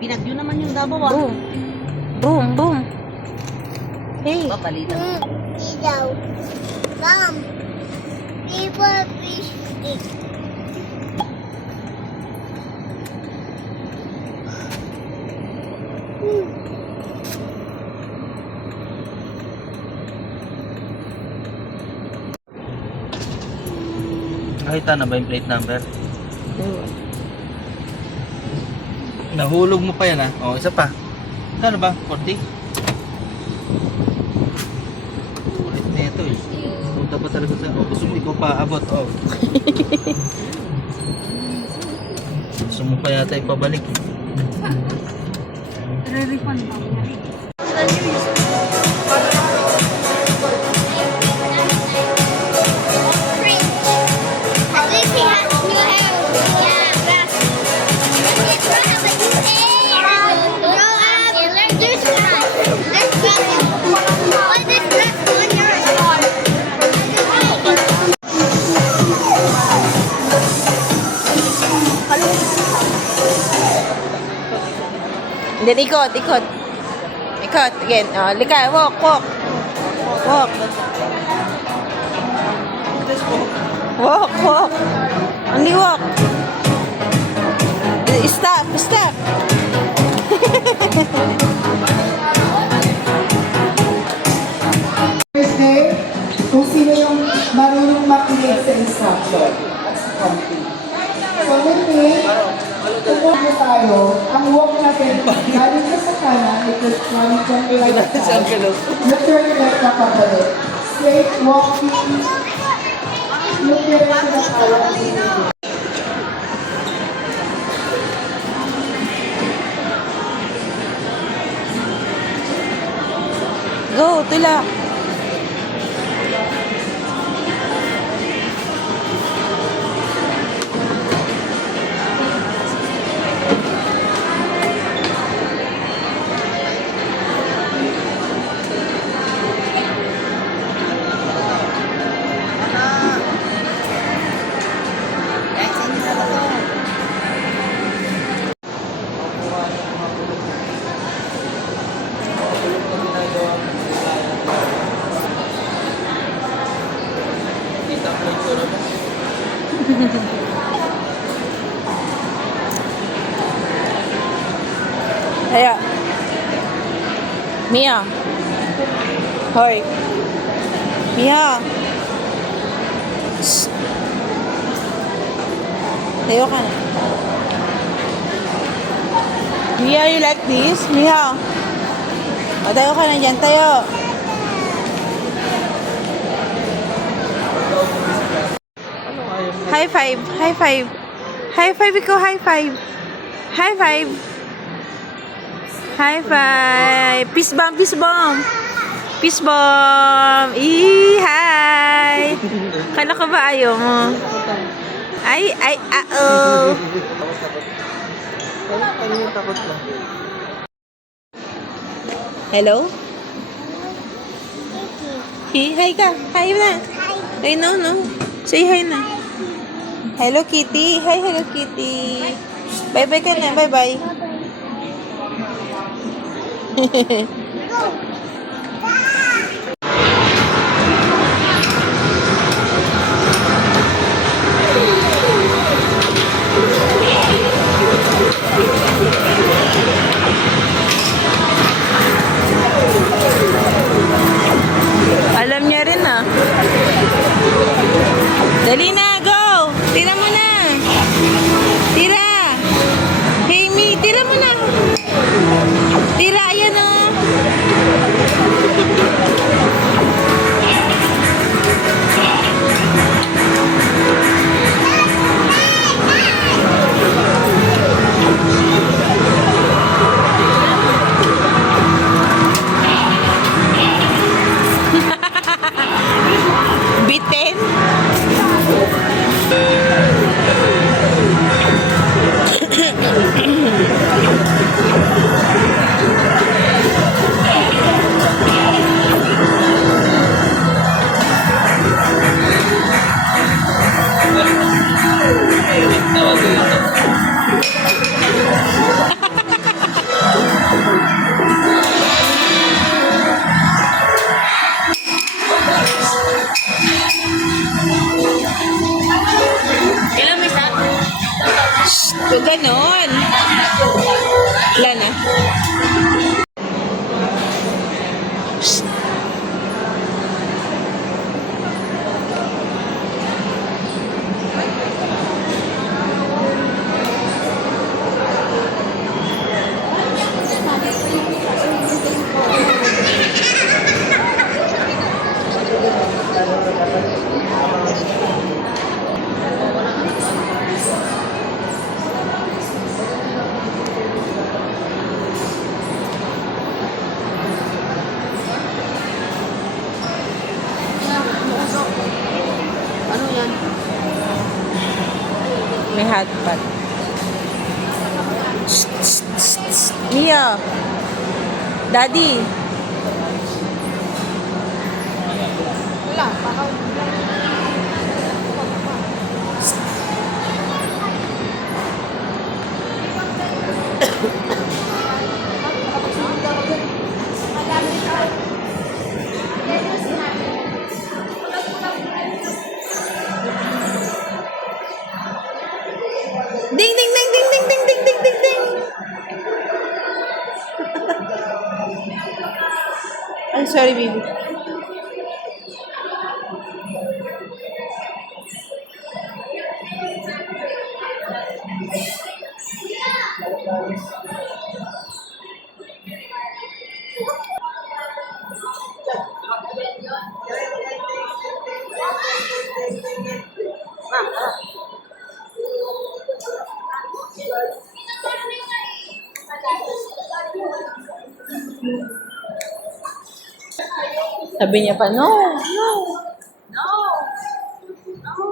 Pinagyo naman yung Davao ah. Boom. Boom, boom. Hey. Papalitan. Ilaw. Mom. Paper fish stick. Nakita na ba yung plate number? Nahulog mo pa yan ah. O, isa pa. Kano ba? 40? Ulit na ito eh. Punta pa talaga sa... O, gusto mo ikaw pa abot. O. Gusto mo pa yata ipabalik. Re-refund ba? At least he has new hair. Yeah, grass. It's grass, but new hair. Grow up. There's grass. There's grass. Why there's grass on yours? Then ikot, ikot. Ikot again. Oh, lika, walk, walk. Walk. Walk, walk. Only walk. Stop, stop. Thursday, kung sino yung marunong makinig sa instruction at sa counting. So, maybe, tutok na tayo, ang walk natin, galing ka sa kanan, because galing ka sa right side, na-turn left ka pabalik. Straight walking, yung diretso na tayo ang sinigil. Go, tulak. Kita ko ito na ba? Kaya. Mia. Hoy. Mia. Shh. Tayo ka na. Mia, you like this? Mia. O, tayo ka na dyan. Tayo. High five. High five. High five ikaw. High five. High five. High five. Peace bomb. Peace bomb. Peace bomb. Hi. Kala ko ba ayaw mo? Ay, oh. Hello? Hi ka. Hi na. Ay, no. Say hi na. Hello, Kitty. Hi, Hello, Kitty. Bye-bye ka na. Bye-bye. Alam niya rin ah. Dali na, go! Tira mo na! Tira! Hey, me, tira mo na! Tira, ayan o! Bitin? hotpot. Mia. Daddy. Wala, baka Ding, ding, ding, ding, ding, ding, ding, ding, ding, ding. I'm sorry, baby. Sabi niya pa, no, no, no, no.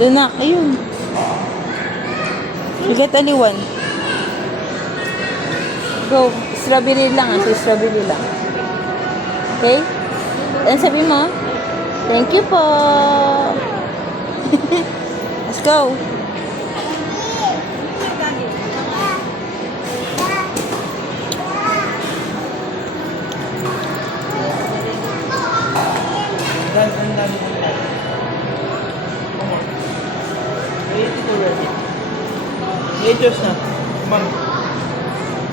Doon na, ayun. You get only one. Go. Strawberry lang, strawberry lang. Okay? Ano sabi mo? Thank you po. Let's go. Ang dami. Eat it already. Eat yours na. Come on.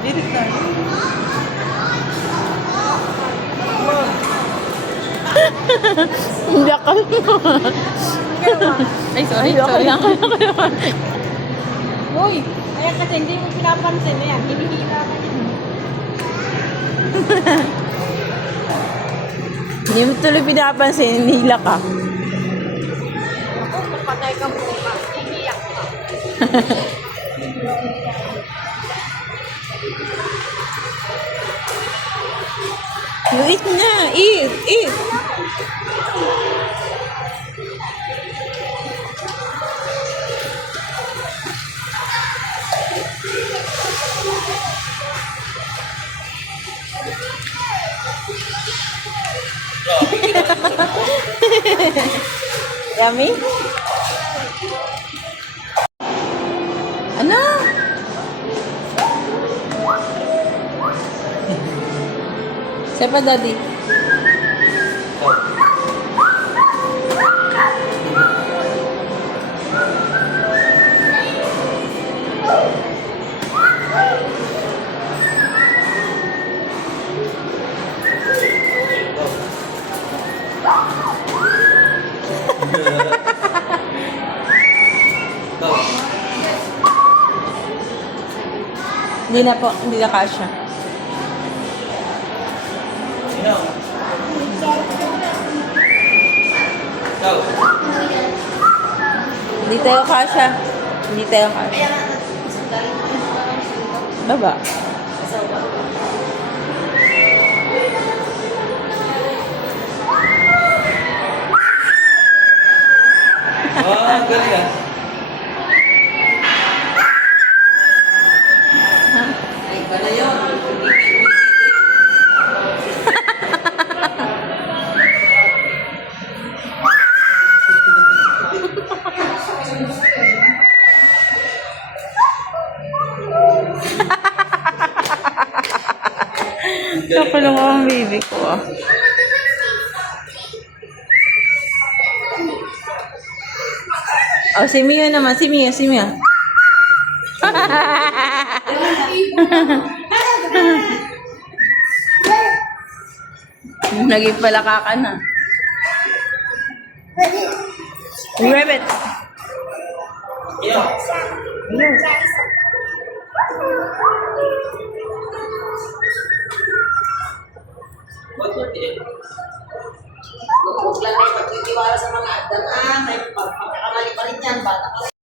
Eat it na. Come on. Hindi ako. Ay, sorry. Sorry. Uy, kaya kasi hindi mo pinapansin na yan. Hinihila ka yan. Hindi mo tuloy pinapansin, hinihila ka. Ako, kapatay ka muna. Hihiyak ka. You eat na. Eat. Eat. Yummy? Ano? Siapa daddy? Hindi na po, hindi na kasha. Hindi tayo kasha. Hindi tayo kasha. Baba. Ah, galing ah. Nakulong ako ang baby ko ah. Oh, si Mio naman. Si Mio, si Mio. Naging palaka ka na. Rabbit. Yeah. Huwag lang kayo magtitiwala sa mga agdan. May pagkakamali pa rin yan. Bata ka